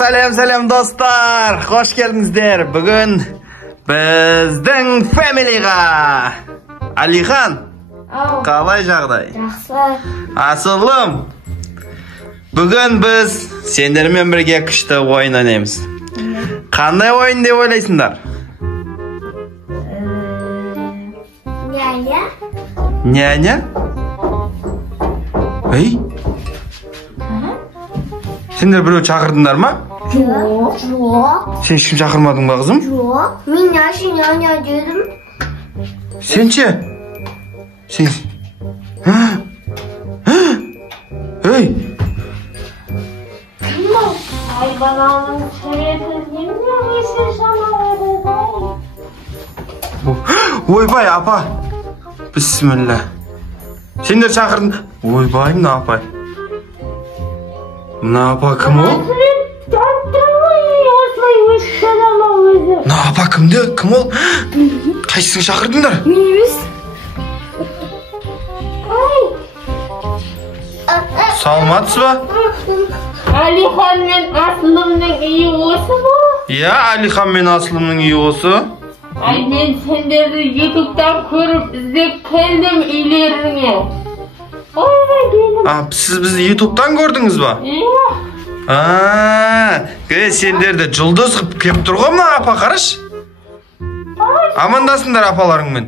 Сәлем достар, қош келдіңіздер. Бүгін біздің фэмилиға. Алихан, қалай жағдай? Жақсы. Асылым, бүгін біз сендермен бірге күшті ойын ойнаймыз. Қандай ойын деп ойлайсыңдар? Няня. Няня? Ей? Сендер біреу шақырдыңдар ма? Жоқ. Сен ешкім шақырмадың ба, қызым? Жоқ. Мен няня дедім. Сен ше? Сен... Ей! Айбананың сөйлетілген немесе шамалады. Ойбай, апа! Бісміллә. Сендер шақырдың... Ойбай, мына апай. Мына апа кім ол? Мына апа кімді? Кім ол? Қайсысын шақырдыңдар? Мен емес. Саламатсыз ба? Алихан мен Асылымның үйі осы ма? Иә, Алихан мен Асылымның үйі осы. Ай, мен сендерді ютубтан көріп іздеп келдім үйлеріңе. Ойбай келдім. Сіз бізді ютубтан көрдіңіз ба? Иә. Сендерді жұлдыз қып кеп тұр ғой мына апа, қараш. Амандасыңдар апаларыңмен.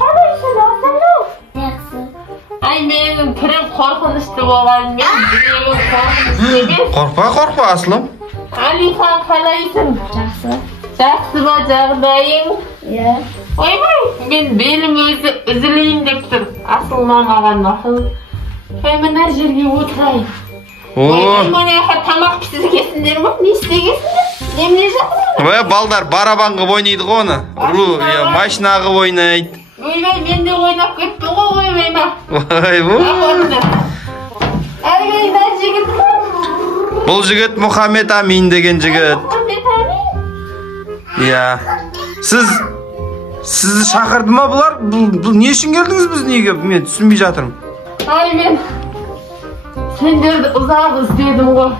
Қалайсың, Асылым? Жақсы. Ай, менің түрім қорқынышты болғанмен, жүрегім қорқынышты емес. Қорқпа, Асылым. Алихан, қалайсың? Жақсы. Жақсы ба жағдайың? Иә. Ойбай, мен белім өзі үзілейін деп тұр. Асылынан алған ақыл. Мына жерге отырайын. Мына тамақ пісіргесіңдер ма? Не істегесіңдер? Немене жатыр? Балдар барабан қып ойнайды ғой оны. Машина қып ойнайды. Ойбай, мен де ойнап кетті ғой, ойбай ма? Ойбай, да жігіт ма? Бұл жігіт Мұхаммед Амин деген жігіт. Мұхаммед Амин? Иә. Сізді шақырды ма бұлар? Бұл не үшін келдіңіз біз неге? Мен түсінбей жатырмын. Ай, мен сендерді ұзақ іздедім ғой.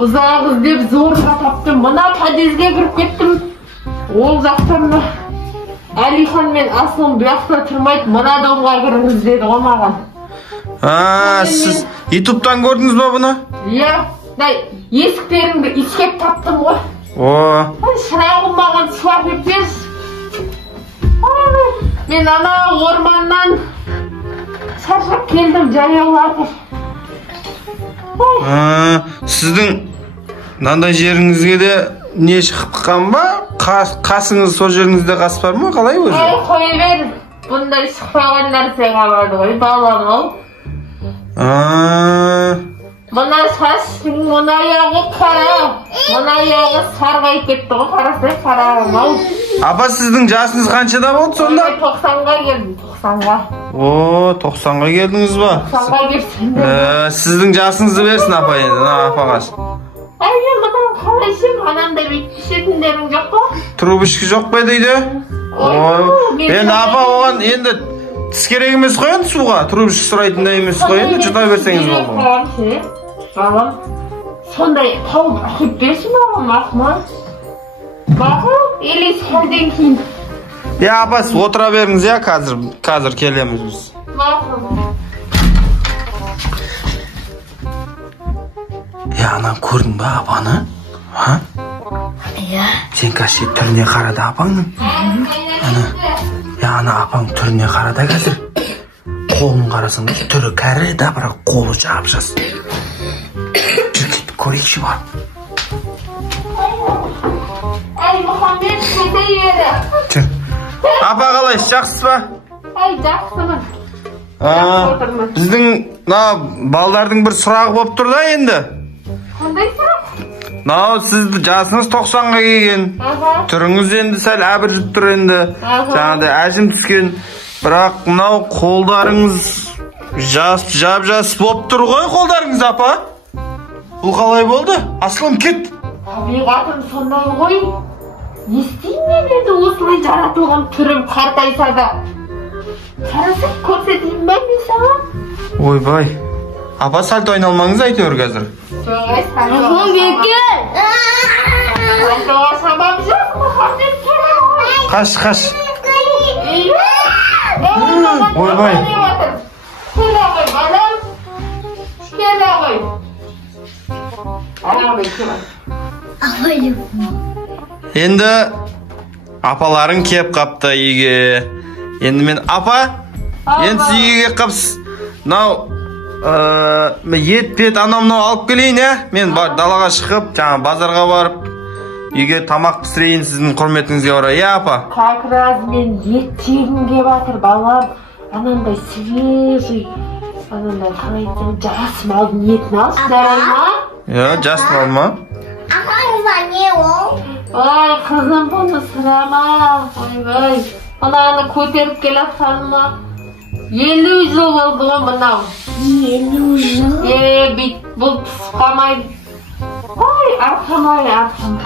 Ұзақ іздеп зорға таптым. Мына подъезге кіріп кеттім. Ол жақтан да Алихан мен Асылым бұяқта тұрмайды. Мына домға кіріңіз деді ғой маған. Сіз ютубтан көрдіңіз ба бұны? Иә. Есіктеріңді иіскеп таптым ғой. Шырағым маған суап өтпес. Мен ана орманнан шаршап келдім, жаяулатыр. Сіздің мынандай жеріңізге де не шыққан ба? Қасыңыз сол жеріңізде қас бар ма? Қалай өзі? Қой бер, бұндай шықпаған нәрсеға барды ғой, балам ау. Мына шаштың мына аяғы қара, мына аяғы сарғайып кетті ғой, қарасай қарағым ау. Апа, сіздің жасыңыз қаншада болды сонда? 90-ға келдім, 90-ға. 90-ға келдіңіз ба? 90-ға келсін. Сіздің жасыңызды берсін апа енді, апаға. Ай, мен бұдан қалайшым, ананда бүйтпішетіндерің жоқ қой? Трубочка жоқ ба дейді? Енді апа оған енді тіс керек емес қой енді суға, трубочка сұрайтындай емес қой енді, жұта берсеңіз болған. Балам, сондай тауып әкеп берсін оған ақма. Бақыл, елі сәлден кейін. Апа, отыра беріңіз, қазір келеміз біз. Бақыл. Анан көрдің ба апаны? Иә. Сен қазір түріне қарады апаңның. Ана апаң түріне қарады қазір. Қолын қарасың, түрі кәрі да, бірақ қолы жап-жас. Жүркет, көрейікші бар. Ай, Мұхаммед, көтей еді. Апа қалай, жақсыз ба? Ай, жақсымын. Біздің балдардың бір сұрағы болып тұр да енді. Қандай сұрақ? Сізді жасыңыз 90-ға келген. Түріңіз енді сәл әбіржіп тұр енді. Жаңағыдай әжім түскен. Бірақ мынау қолдарыңыз жап-жас болып тұр ғой қолдарыңыз, апа. Бұл қалай болды? Асылым, кет. Табиғатым сондай ғой. Естейін мен енді осылай жаратылған түрім қартайса да. Қарасып көрсетейін бе мен саған? Ойбай. Апа сальто айналмаңыз әйтеуір қазір. Апам бекер. Қаш. Ойбай. Енді апаларың кеп қапты үйге. Енді мен апа, енді сіз үйге кеп қапсыз. Мынау ет анау алып келейін, мен далаға шығып, жаңа базарға барып, үйге тамақ пісірейін сіздің құрметіңізге орай, апа? Как раз мен ет жегім кеп жатыр, балам. Анандай свежий, анандай қалайтын жас малдың етін алсыздар ма? Жас мал ма? Ағаңызда не ол? Ой, қызым, бұны сұрама. Ой, ананы көтеріп келе жатқаным ма? 50 жыл болды ғой мынау. 50 жыл? Бит бұл пісіп қалмайды. Ой, арқам.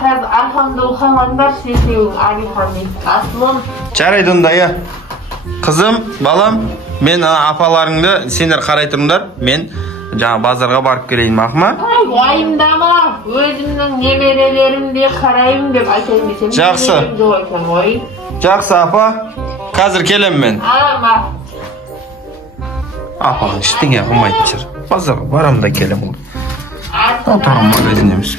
Қазір арқамды ұқалаңдар сесеуің Алиханмен. Асылым. Жарайды онда, Қызым, балам, мен апаларыңды сендер қарай тұрыңдар. Мен жаңа базарға барып келейін, мақма? Уайымдама, өзімнің немерелерімде қараймын деп айтайын десем. Жақсы. Жақсы, апа. Қазір келем мен. Апаң ештеңе қылмайтын шығар. Базарға барам да келем ғой. Отырған магазин емес.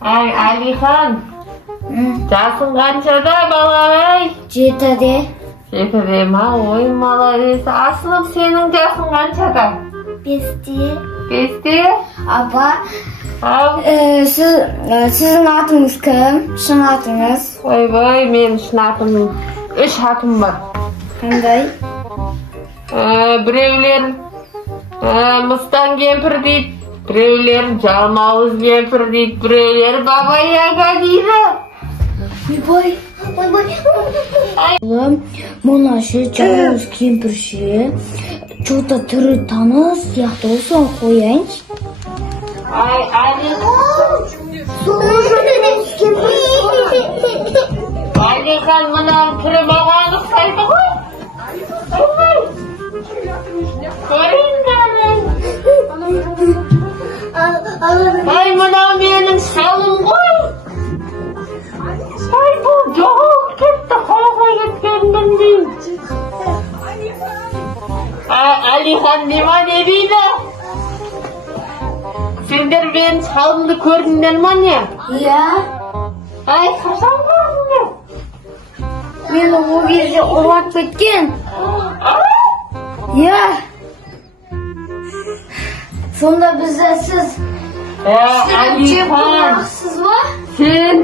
Ай, Алихан. Жасың қаншада, балам? 7-де. 7-де ма? Ой, молодец. Асылым, сенің жасың қаншада? 5-те. 5-те? Апа, сіздің атыңыз кім? Шын атыңыз? Ойбай, мен шын атым 3 атым бар. Қандай? Біреулер Мыстан кемпір дейді, біреулер Жалмауыз кемпір дейді, біреулер Баба Яга дейді. Мына ше Жалмауыз кемпір ше что-то түрі таныс сияқты болсын қояйыншы. Ай, Алихан мұнан түрі маған ұқсайды ғой. Ай, мынау менің шалым ғой. Ай, бұл жоғалып кетті, қалаға кеткен білмеймін. Алихан нема не дейді? Сендер мен шалымды көрдіңдер ма не? Иә. Ай, қашан көрдіңдер? Мені ол кезде ұрлап кеткен. Иә. Сонда бізде сіз Алихан, сен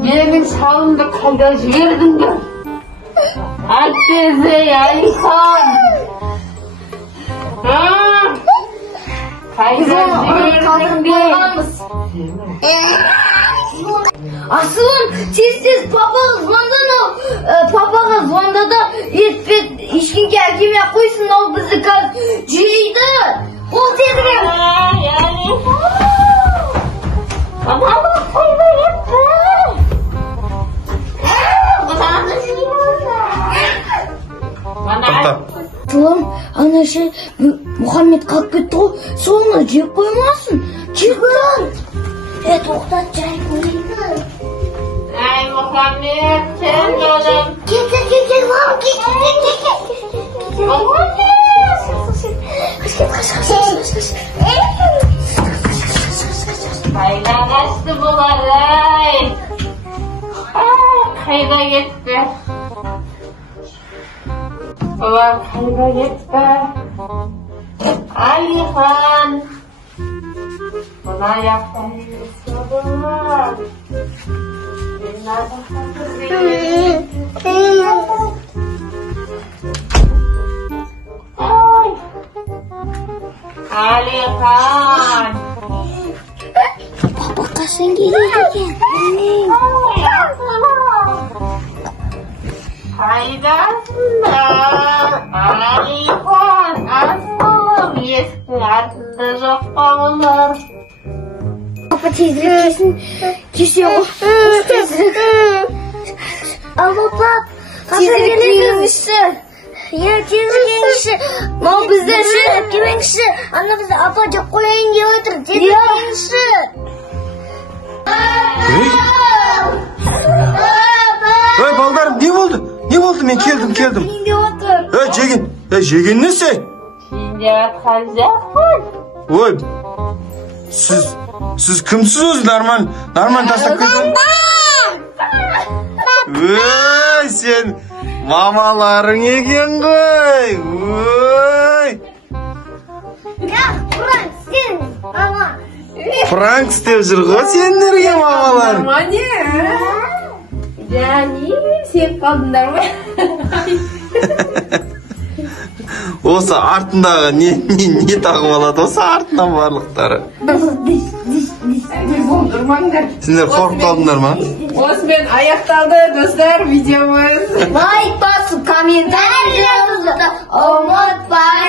менің шалымды қайда жібердіңдер? Айт тезде, Алихан. Қайда жібердіңдер? Асылым, тез папаға звондады, етпет, ешкенге әкеме қойсын, ол бізді қазір жейді. Ол тезірек. Ананы қойда етті. Асылым, ана ше Мұхаммед қалып кетті ғой, соны жеп қоймасын. Чекін. Тоқтат, жай көрейді. Ай, Мұхаммед, сен жолым. Кет, мам, кет. Қайда қашты бұлар, ай. Қайда кетті? Бұлар қайда кетті? Алихан. Бұна яқта емес бұлар. Мен азаққа көрбеймін. Алихан. Папа қашан келеді екен? Қайдасыңдар? Алихан, асылым, есіктің артында жоқ па олар? Папа тезірек кесе ғой. Тезірек. Ал папа, қашан келеді? Ya tezgengişi. Mau bizler şeref kemengişi. Ana bize apacak koyayım diye otur. Tezgengişi. Hey baldarım ne oldu? Ne oldu? Ben keldim. Şimdi otur. Hey Jegin. Hey Jegin ne sen? Şimdi yatkacaksın. Oy. Siz kimsiniz? Narman taşak kızım. Oy sen mamaların eken koy. Oy. Ya Frank sen. Ama. Frank istep жүргө сендерге мамалар. Mani. Yani sen kaldınlar mı? Осы артындағы не тағып алады осы артынан барлықтары. Болдырмаңдар. Сендер қорқып қалдыңдар ма? Осымен аяқталды достар видеомыз. Лайк басып комментарий жазуды ұмытпаңыздар.